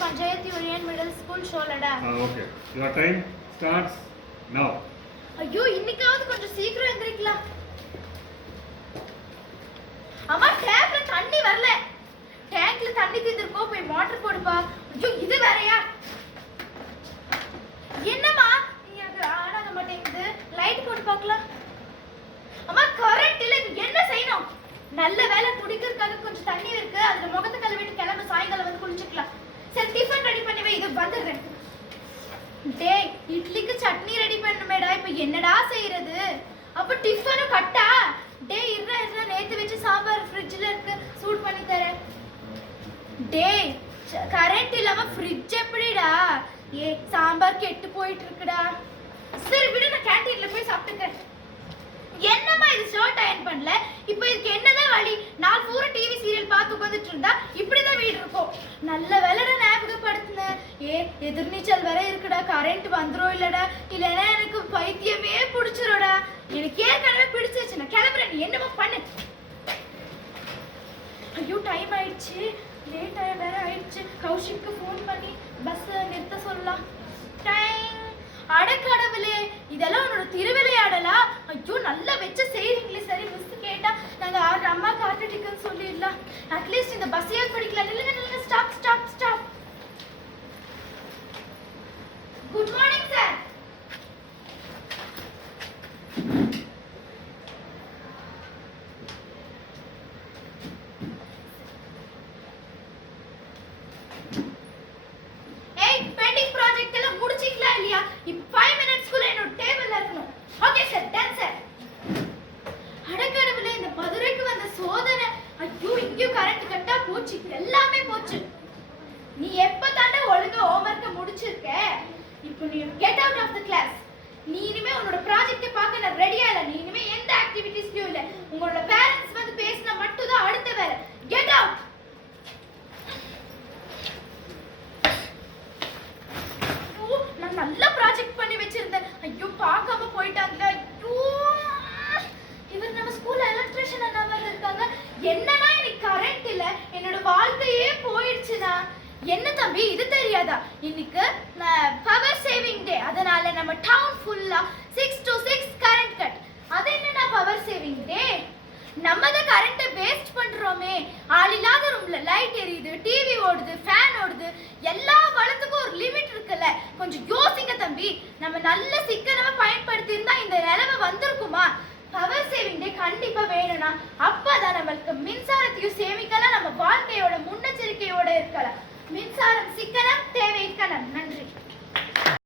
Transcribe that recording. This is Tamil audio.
Panchayat Union Middle School Sholada. Okay. Your time starts now. ஐயோ இன்னைக்காவது கொஞ்சம் சீக்கிரம் எந்திரிக்கலாம். அம்மா டேப்ல தண்ணி வரல. டேங்க்ல தண்ணி தீர்ந்துருக்கோ போய் மோட்டர் போடுப்பா. ஐயோ இது வேறயா? என்னம்மா நீ அது ஆன் ஆக மாட்டேங்குது. லைட் போட்டு பார்க்கலாம். அம்மா கரண்ட் இல்ல என்ன செய்யணும்? நல்ல வேளை குடிக்கிறதுக்காக கொஞ்சம் தண்ணி இருக்கு. அதுல முகத்தை கழுவிட்டு கிளம்ப சாயங்காலம் வந்து குளிச்சுக்கலாம். சரி டிஃபன் ரெடி பண்ணி வை இது வந்துடுறேன். டேய் இட்லிக்கு சட்னி ரெடி பண்ணணுமேடா இப்போ என்னடா செய்யறது? அப்ப டிஃபனும் கட்டா? டேய் இருடா நேத்து வச்ச சாம்பார் ஃப்ரிட்ஜ்ல இருக்கு சூட் பண்ணி தரேன். டேய் கரண்ட் இல்லாம ஃப்ரிட்ஜ் எப்படிடா? ஏ சாம்பார் கெட்டு போயிட்டு இருக்குடா. சரி விடு நான் கேண்டீன்ல போய் சாப்பிட்டுக்கிறேன். என்னம்மா இது ஷர்ட் அயர்ன் பண்ணல? இப்போ இதுக்கு என்னதான் வழி? நாள் பூரா டிவி சீரியல் பார்த்து உட்காந்துட்டு இருந்தா இப்படிதான் வீடு இருக்கும். நல்ல வேலைடா ஞாபகப்படுத்தினேன். ஏ எதிர்நீச்சல் வேற இருக்குடா. கரண்ட் வந்துரும் இல்லடா இல்லைன்னா எனக்கு பைத்தியமே பிடிச்சிருடா. எனக்கு ஏற்கனவே பிடிச்சிருச்சு. நான் கிளம்புறேன். நீ என்னமோ பண்ணு. ஐயோ டைம் ஆயிடுச்சு. லேட் வேற ஆயிடுச்சு. கௌஷிக்கு ஃபோன் பண்ணி பஸ் நிறுத்த சொல்லலாம். டைம் அடக்கடவுளே இதெல்லாம் உன்னோட திருவிளையாடலா? ஐயோ நல்லா வச்ச செய்றீங்களே. சரி மிஸ் கேட்டா நாங்க அம்மா கார்ட்டடிக்குன்னு சொல்லிடலாம். அட்லீஸ்ட் இந்த பஸ்ஸையாவது படிக்கலாம். நில்லுங்க stop stop stop. Good morning sir. எல்லாமே போச்சு. நீ எப்ப தாண்ட ஒழுங்கா ஹோம்வொர்க்க முடிச்சிருக்க? இப்போ நீ get out of the class. நீ இனிமே உன்னோட ப்ராஜெக்ட்டை பார்க்க நான் ரெடியா இல்ல. நீ இனிமே எந்த ஆக்டிவிட்டீஸ்லயும் இல்ல. உங்களோட பேரண்ட்ஸ் வந்து பேசினா மட்டும் தான் அடுத்த வேலை. Get out. நான் நல்ல ப்ராஜெக்ட் பண்ணி வச்சிருந்தேன். ஐயோ பார்க்காம போயிட்டாங்களே. ஐயோ இவர் நம்ம ஸ்கூல்ல எலக்ட்ரிஷியன் அண்ணா மாதிரி இருக்காங்க. என்னன்னா இன்னைக்கு கரண்ட் இல்ல. என்னோட வாழ்க்கையே போயிடுச்சுனா. என்ன தம்பி இது தெரியாதா? இன்னைக்கு பவர் சேவிங் டே. அதனால நம்ம டவுன் ஃபுல்லா 6 to 6 கரண்ட் கட். அது என்னன்னா பவர் சேவிங் டே? நம்ம தான் கரண்ட்டை வேஸ்ட் பண்றோமே. ஆளில்லாத ரூம்ல லைட் எரியுது, டிவி ஓடுது, ஃபேன் ஓடுது. எல்லா வளத்துக்கும் ஒரு லிமிட் இருக்குல்ல. கொஞ்சம் யோசிங்க தம்பி. நம்ம நல்ல சிக்கனமா பயன்படுத்தி இருந்தா இந்த நிலைமை வந்திருக்குமா? பவர் சேவிங் டே கண்டிப்பா வேணும்னா அப்பதான் நம்மளுக்கு மின்சாரத்தையும் சேமிக்கலாம். நம்ம வாழ்க்கையோட முன்னெச்சரிக்கையோட இருக்கலாம். மின்சாரம் சிக்கனம் தேவை இக்கணம்.